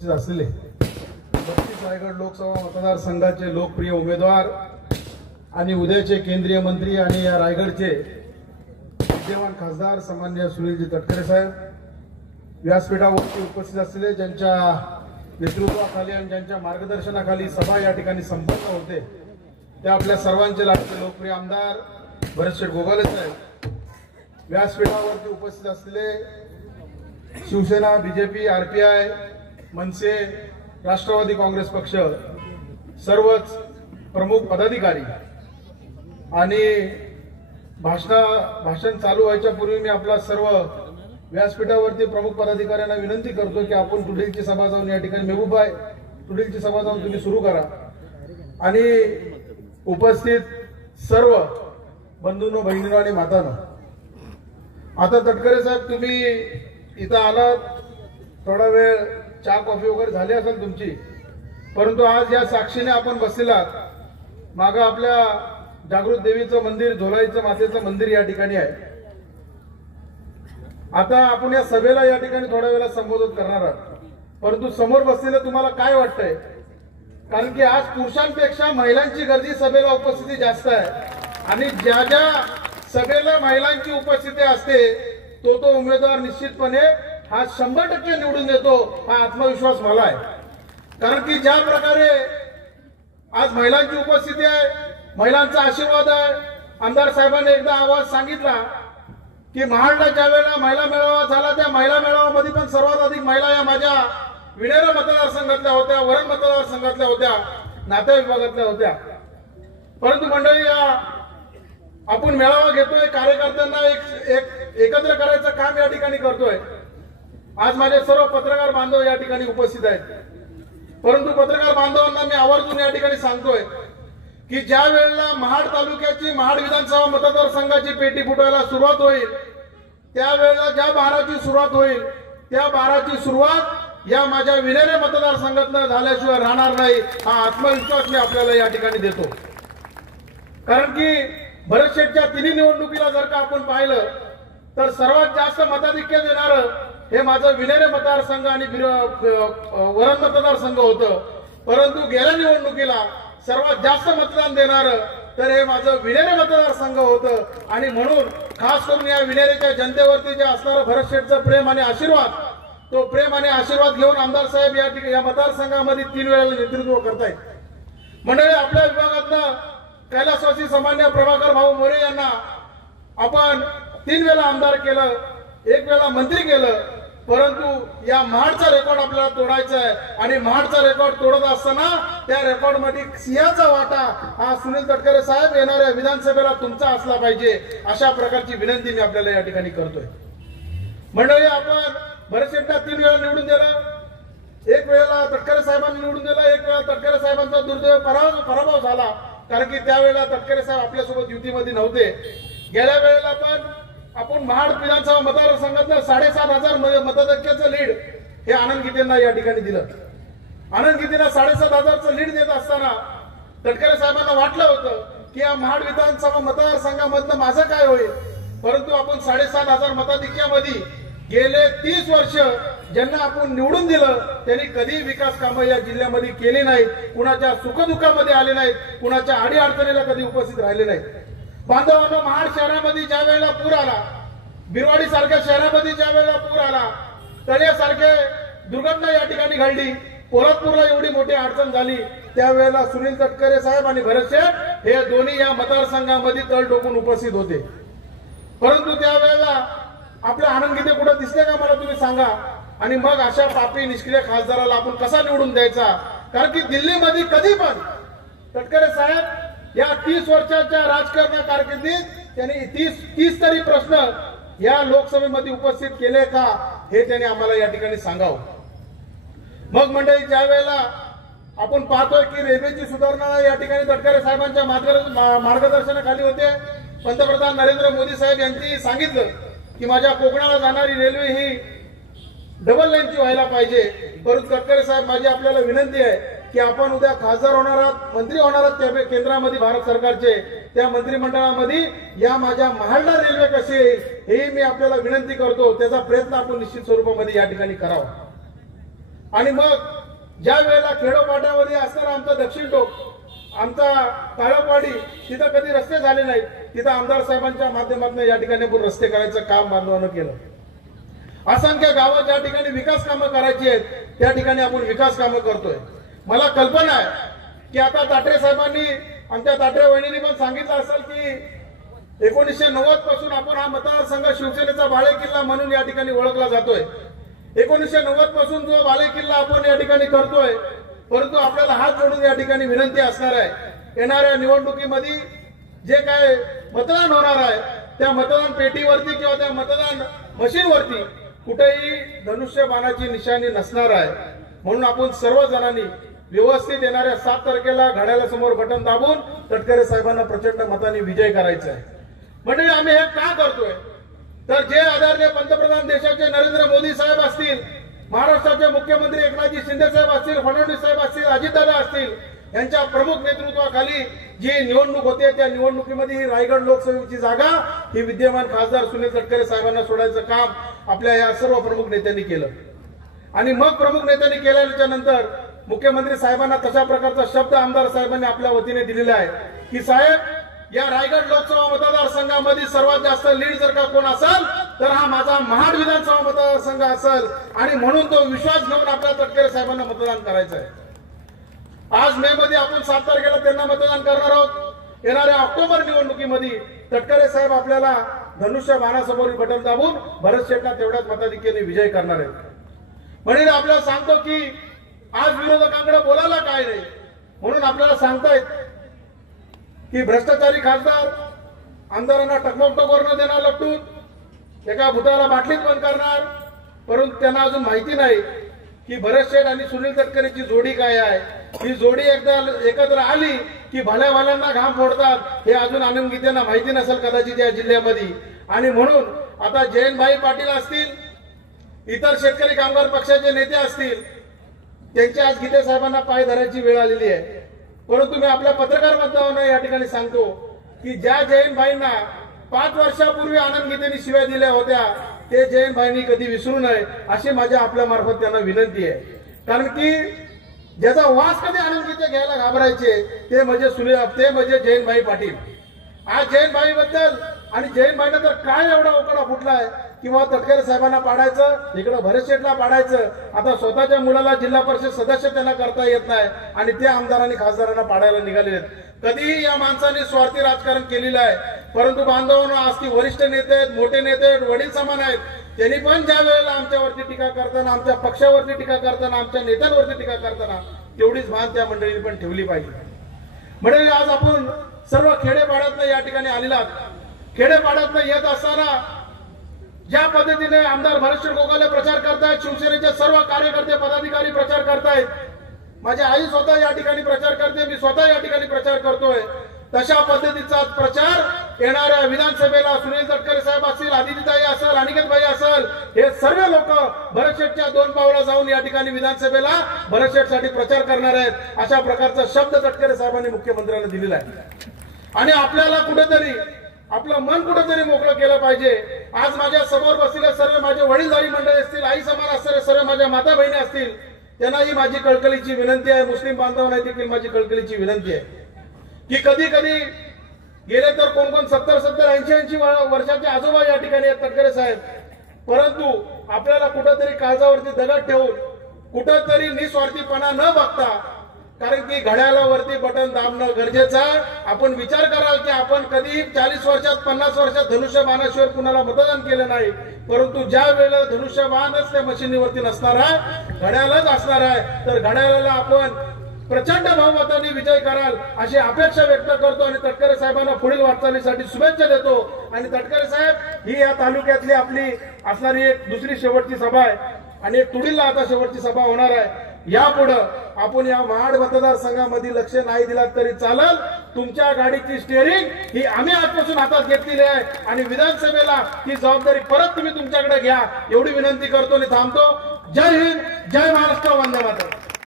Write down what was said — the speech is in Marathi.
असलेले 32 रायगड लोकसभा मतदारसंघाचे लोकप्रिय उमेदवार आणि उद्याचे केंद्रीय मंत्री आणि या रायगडचे विद्यमान खासदार सामान्य सुनीलजी तटकरे साहेब, व्यासपीठावरती उपस्थित असलेले ज्यांच्या नेतृत्वाखाली आणि ज्यांच्या मार्गदर्शनाखाली सभा या ठिकाणी संपन्न होते ते आपल्या सर्वांचे लाडके लोकप्रिय आमदार भरतशेठ गोगाले साहेब, व्यासपीठावरती उपस्थित असलेले शिवसेना, बीजेपी, आरपीआय, मनसे, राष्ट्रवादी काँग्रेस पक्ष सर्वच प्रमुख पदाधिकारी आणि भाषण चालू व्हायच्या पूर्वी मी आपला सर्व व्यासपीठावरती प्रमुख पदाधिकाऱ्यांना विनंती करतो की आपण टुडीलची सभा जाऊन या ठिकाणी मेहबूबाई टुडीलची सभा जाऊन तुम्ही सुरू करा आणि उपस्थित सर्व बंधूंनो, बहिणींनो आणि मातांनो, आता तटकरे साहेब तुम्ही इथं आलात, थोडा वेळ चहा कॉफी वगैरे झाली असेल तुमची, परंतु आज या साक्षीने आपण बसलेलात. मागं आपल्या जागृत देवीचं मंदिर, झोलाईचं मातेचं मंदिर या ठिकाणी आहे. आता आपण या सभेला या ठिकाणी थोड्या वेळा संबोधित करणार आहोत, परंतु समोर बसलेलं तुम्हाला काय वाटतंय? कारण की आज पुरुषांपेक्षा महिलांची गर्दी सभेला उपस्थिती जास्त आहे आणि ज्या ज्या सभेला महिलांची उपस्थिती असते तो उमेदवार निश्चितपणे हा 100% निवडून देतो, हा आत्मविश्वास मला आहे. कारण की ज्या प्रकारे आज महिलांची उपस्थिती आहे, महिलांचा आशीर्वाद आहे. आमदार साहेबांनी एकदा आवाज सांगितला की महाडला ज्या वेळेला महिला मेळावा झाला त्या महिला मेळाव्यामध्ये पण सर्वात अधिक महिला या माझ्या विनेरा मतदारसंघातल्या होत्या, वरण मतदारसंघातल्या होत्या, नाते विभागातल्या होत्या. परंतु मंडळी, आपण मेळावा घेतोय, कार्यकर्त्यांना एकत्र करायचं काम या ठिकाणी करतोय. आज माझे सर्व पत्रकार बांधव या ठिकाणी उपस्थित आहेत, परंतु पत्रकार बांधवांना मी आवर्जून या ठिकाणी सांगतोय की ज्या वेळेला महाड तालुक्याची महाड विधानसभा मतदारसंघाची पेटी फुटवायला सुरुवात होईल, त्यावेळेला ज्या बाराची सुरुवात होईल त्या बाराची सुरुवात या माझ्या विनेरे मतदारसंघातनं झाल्याशिवाय राहणार नाही, हा आत्मविश्वास मी आपल्याला या ठिकाणी देतो. कारण की भरतशेठच्या तिन्ही निवडणुकीला जर का आपण पाहिलं तर सर्वात जास्त मताधिक्य देणारं हे माझं विनेरे मतदारसंघ आणि वरण मतदारसंघ होतं, परंतु गेल्या निवडणुकीला सर्वात जास्त मतदान देणारं तर हे माझं विनेरे मतदारसंघ होतं. आणि म्हणून खास करून या विनेरेच्या जनतेवरती जे असणारं भरतशेठचं प्रेम आणि आशीर्वाद, तो प्रेम आणि आशीर्वाद घेऊन आमदार साहेब या मतदारसंघामध्ये 3 वेळेला नेतृत्व करतायत. मंडळी, आपल्या विभागातनं कैलासवासी सामान्य प्रभाकर भाऊ मोरे यांना आपण 3 वेळा आमदार केलं, 1 वेळा मंत्री केलं, परंतु या महाडचा रेकॉर्ड आपल्याला तोडायचा आहे आणि महाडचा रेकॉर्ड तोडत असताना त्या रेकॉर्ड मध्ये सिंहाचा वाटा हा सुनील तटकरे साहेब येणाऱ्या विधानसभेला तुमचा असला पाहिजे, अशा प्रकारची विनंती मी आपल्याला या ठिकाणी करतोय. मंडळी, आपण भरतशेठला 3 वेळा निवडून दिलं, 1 वेळेला तटकरे साहेबांनी निवडून दिलं, 1 वेळा तटकरे साहेबांचा दुर्दैव पराभव झाला, कारण की त्यावेळेला तटकरे साहेब आपल्यासोबत युतीमध्ये नव्हते. गेल्या वेळेला पण आपण महाड विधानसभा मतदारसंघातलं 7,500 मताधिक्याचं लीड हे आनंद गीतेंना या ठिकाणी दिलं. आनंद गीतेंना 7,500चं लीड देत असताना तटकरे साहेबांना वाटलं होतं की या महाड विधानसभा मतदारसंघामधनं माझं काय होईल, परंतु आपण 7,500 मताधिक्यामध्ये गेले 30 वर्ष ज्यांना आपण निवडून दिलं त्यांनी कधी विकास कामं या जिल्ह्यामध्ये केली नाहीत, कुणाच्या सुखदुःखामध्ये आले नाहीत, कुणाच्या अडीअडचणीला कधी उपस्थित राहिले नाहीत. बांधवांनो, महाड शहरामध्ये ज्या वेळेला पूर आला, बिरवाडी सारख्या शहरामध्ये ज्या वेळेला पूर आला, तळ्यासारखे दुर्घटना या ठिकाणी घडली, पोलादपूरला एवढी मोठी अडचण झाली, त्यावेळेला सुनील तटकरे साहेब आणि भरतशेठ हे दोन्ही या मतदारसंघामध्ये तळ ठोकून उपस्थित होते. परंतु त्यावेळेला आपल्या आनंद गीते कुठं दिसले का मला तुम्ही सांगा? आणि मग अशा पापी निष्क्रिय खासदाराला आपण कसा निवडून द्यायचा? कारण की दिल्लीमध्ये कधी पण तटकरे साहेब या 30 वर्षाच्या राजकारण कारकिर्दीत त्यांनी 30 तरी प्रश्न या लोकसभेमध्ये उपस्थित केले का हे त्यांनी आम्हाला या ठिकाणी सांगावं. मग मंडळी, ज्या वेळेला आपण पाहतोय की रेल्वेची सुधारणा या ठिकाणी तटकरे साहेबांच्या मार्गदर्शनाखाली होते. पंतप्रधान नरेंद्र मोदी साहेब यांनी सांगितलं की माझ्या कोकणाला जाणारी रेल्वे ही डबल लाईनची व्हायला पाहिजे. परंतु तटकरे साहेब, माझी आपल्याला विनंती आहे की आपण उद्या खासदार होणार आहात, मंत्री होणार आहात त्या केंद्रामध्ये भारत सरकारचे, त्या मंत्रिमंडळामध्ये या माझ्या महाडला रेल्वे कशी येईल हे मी आपल्याला विनंती करतो. त्याचा प्रयत्न आपण निश्चित स्वरूपामध्ये या ठिकाणी करावा. आणि मग ज्या वेळेला खेडोपाड्यामध्ये असणारा आमचा दक्षिण टोक, आमचा काळोपाडी, तिथं कधी रस्ते झाले नाहीत, तिथं आमदार साहेबांच्या माध्यमातून या ठिकाणी आपण रस्ते करायचं काम बांधवानं केलं. असंख्य गावात ज्या ठिकाणी विकास कामं करायची आहेत त्या ठिकाणी आपण विकास कामं करतोय. मला कल्पना आहे की आता ताटरे साहेबांनी, आमच्या ताटरे वहिनींनी पण सांगितलं असेल की 1990 पासून आपण हा मतदारसंघ शिवसेनेचा बाळे किल्ला म्हणून या ठिकाणी ओळखला जातोय. 1990 पासून जो बाळे किल्ला आपण या ठिकाणी करतोय, परंतु आपल्याला हात जोडून या ठिकाणी विनंती असणार आहे, येणाऱ्या निवडणुकीमध्ये जे काय मतदान होणार आहे त्या मतदान पेटीवरती किंवा त्या मतदान मशीनवरती कुठेही धनुष्यबाणाची निशाणी नसणार आहे. म्हणून आपण सर्वजणांनी व्यवस्थित येणाऱ्या 7 तारखेला घड्याळासमोर बटन दाबून तटकरे साहेबांना प्रचंड मताने विजय करायचा आहे. म्हणजे आम्ही हे का करतोय तर जे आदरणीय पंतप्रधान देशाचे नरेंद्र मोदी साहेब असतील, महाराष्ट्राचे मुख्यमंत्री एकनाथजी शिंदे साहेब असतील, फडणवीस साहेब असतील, अजितदादा असतील, यांच्या प्रमुख नेतृत्वाखाली जी निवडणूक होते त्या निवडणुकीमध्ये ही रायगड लोकसभेची जागा ही विद्यमान खासदार सुनील तटकरे साहेबांना सोडायचं काम आपल्या या सर्व प्रमुख नेत्यांनी केलं. आणि मग प्रमुख नेत्यांनी केल्याच्या नंतर मुख्यमंत्री साहेबांना तशा प्रकारचा शब्द आमदार साहेबांनी आपल्या वतीने दिलेला आहे की साहेब या रायगड लोकसभा मतदारसंघामध्ये सर्वात जास्त लीड जर का कोण असेल तर हा माझा महाड विधानसभा मतदारसंघ असेल आणि म्हणून तो विश्वास घेऊन आपल्या तटकरे साहेबांना मतदान करायचं आहे. आज मे मध्ये आपण 7 तारखेला त्यांना मतदान करणार आहोत. येणाऱ्या ऑक्टोबर निवडणुकीमध्ये तटकरे साहेब आपल्याला धनुष्य बाणासमोर बटन दाबून भरत शेट्टा तेवढ्याच मताधिक्याने विजय करणार आहेत. म्हणजे आपल्याला सांगतो की आज विरोधकांकडे बोलायला काय नाही, म्हणून आपल्याला सांगतायत की भ्रष्टाचारी खासदार आमदारांना टकमकटोक देणार, लपटून एका भूताला बाटलीत बंद करणार. परंतु त्यांना अजून माहिती नाही की भरत शेठ आणि सुनील तटकरेची जोडी काय आहे. ही जोडी एकदा एकत्र आली की भल्यावाल्यांना घाम फोडतात हे अजून आनंद गीतेंना माहिती नसेल कदाचित या जिल्ह्यामध्ये. आणि म्हणून आता जयंतभाई पाटील असतील, इतर शेतकरी कामगार पक्षाचे नेते असतील, त्यांची आज गीते साहेबांना पाय धरायची वेळ आलेली आहे. परंतु मी आपल्या पत्रकार बांधवांना या ठिकाणी सांगतो की ज्या जयंतभाईंना 5 वर्षापूर्वी आनंद गीतेंनी शिव्या दिल्या होत्या ते जयंतभाईंनी कधी विसरू नये अशी माझ्या आपल्या मार्फत त्यांना विनंती आहे. कारण की ज्याचा वास कधी आनंद गीते घ्यायला घाबरायचे ते म्हणजे जयंतभाई पाटील. आज जयंतभाई बद्दल आणि जयंतभाईनं तर काय एवढा उकडा फुटलाय किंवा तटकरे साहेबांना पाडायचं, इकडे भरत शेठला पाडायचं. आता स्वतःच्या मुलाला जिल्हा परिषद सदस्य त्यांना करता येत नाही आणि त्या आमदारांनी खासदारांना पाडायला निघालेले आहेत. कधीही या माणसाने स्वार्थी राजकारण केलेलं आहे. परंतु बांधवांना आज ती वरिष्ठ नेते आहेत, मोठे नेते आहेत, वडील समान आहेत. त्यांनी पण ज्या वेळेला आमच्यावरती टीका करताना, आमच्या पक्षावरती टीका करताना, आमच्या नेत्यांवरती टीका करताना तेवढीच भान त्या मंडळींनी पण ठेवली पाहिजे. म्हणजे आज आपण सर्व खेडेपाड्यातनं या ठिकाणी आलेला, खेडेपाड्यातनं येत असताना ज्या पद्धतीने आमदार भरत शेठ गोगाले प्रचार करतायत, शिवसेनेचे सर्व कार्यकर्ते पदाधिकारी प्रचार करतायत, माझी आई स्वतः या ठिकाणी प्रचार करते, मी स्वतः या ठिकाणी प्रचार करतोय, तशा पद्धतीचा प्रचार येणाऱ्या विधानसभेला सुनील तटकरे साहेब असतील, आदितीताई असेल, अनिकेतभाई असेल, हे सर्व लोक भरत शेठच्या 2 पावला जाऊन या ठिकाणी विधानसभेला भरत शेठसाठी प्रचार करणार आहेत. अशा प्रकारचा शब्द तटकरे साहेबांनी मुख्यमंत्र्यांना दिलेला आहे. आणि आपल्याला कुठेतरी आपलं मन कुठेतरी मोकळं केलं पाहिजे. आज माझ्या समोर बसलेले सर्व माझे वडीलधारी मंडळी असतील, आई समान असणारे सर्व माझ्या माता बहिणी असतील, त्यांनाही माझी कळकळीची विनंती आहे, मुस्लिम बांधवांना देखील माझी कळकळीची विनंती आहे की कधी कधी गेले तर कोण 70-80 वर्षाचे आजोबा या ठिकाणी आहेत तटकरे साहेब. परंतु आपल्याला कुठेतरी काळजावरती दगड ठेवून कुठेतरी निस्वार्थीपणा न बघता, कारण की घड्याळावरती बटन दाबणं गरजेचं आहे. आपण विचार कराल की आपण कधी 40 वर्षात 50 वर्षात धनुष्यबाणाशिवाय कुणाला मतदान केलं नाही, परंतु ज्या वेळेला धनुष्यबाणच त्या मशिनीवरती नसणार आहे, घड्याळच असणार आहे, तर घड्याळाला आपण प्रचंड बहुमताने विजय कराल अशी अपेक्षा व्यक्त करतो आणि तटकरे साहेबांना पुढील वाटचालीसाठी शुभेच्छा देतो. आणि तटकरे साहेब ही या तालुक्यातली आपली असणारी एक दुसरी शेवटची सभा आहे आणि एक तुडीला आता शेवटची सभा होणार आहे. यापुढे आपण या महाड मतदारसंघामध्ये लक्ष नाही दिलात तरी चालेल, तुमच्या गाडीची स्टिअरिंग ही आम्ही आजपासून हातात घेतलेली आहे आणि विधानसभेला ही जबाबदारी परत तुम्ही तुमच्याकडे घ्या एवढी विनंती करतो आणि थांबतो. जय हिंद, जय महाराष्ट्र, वंदे मातरम.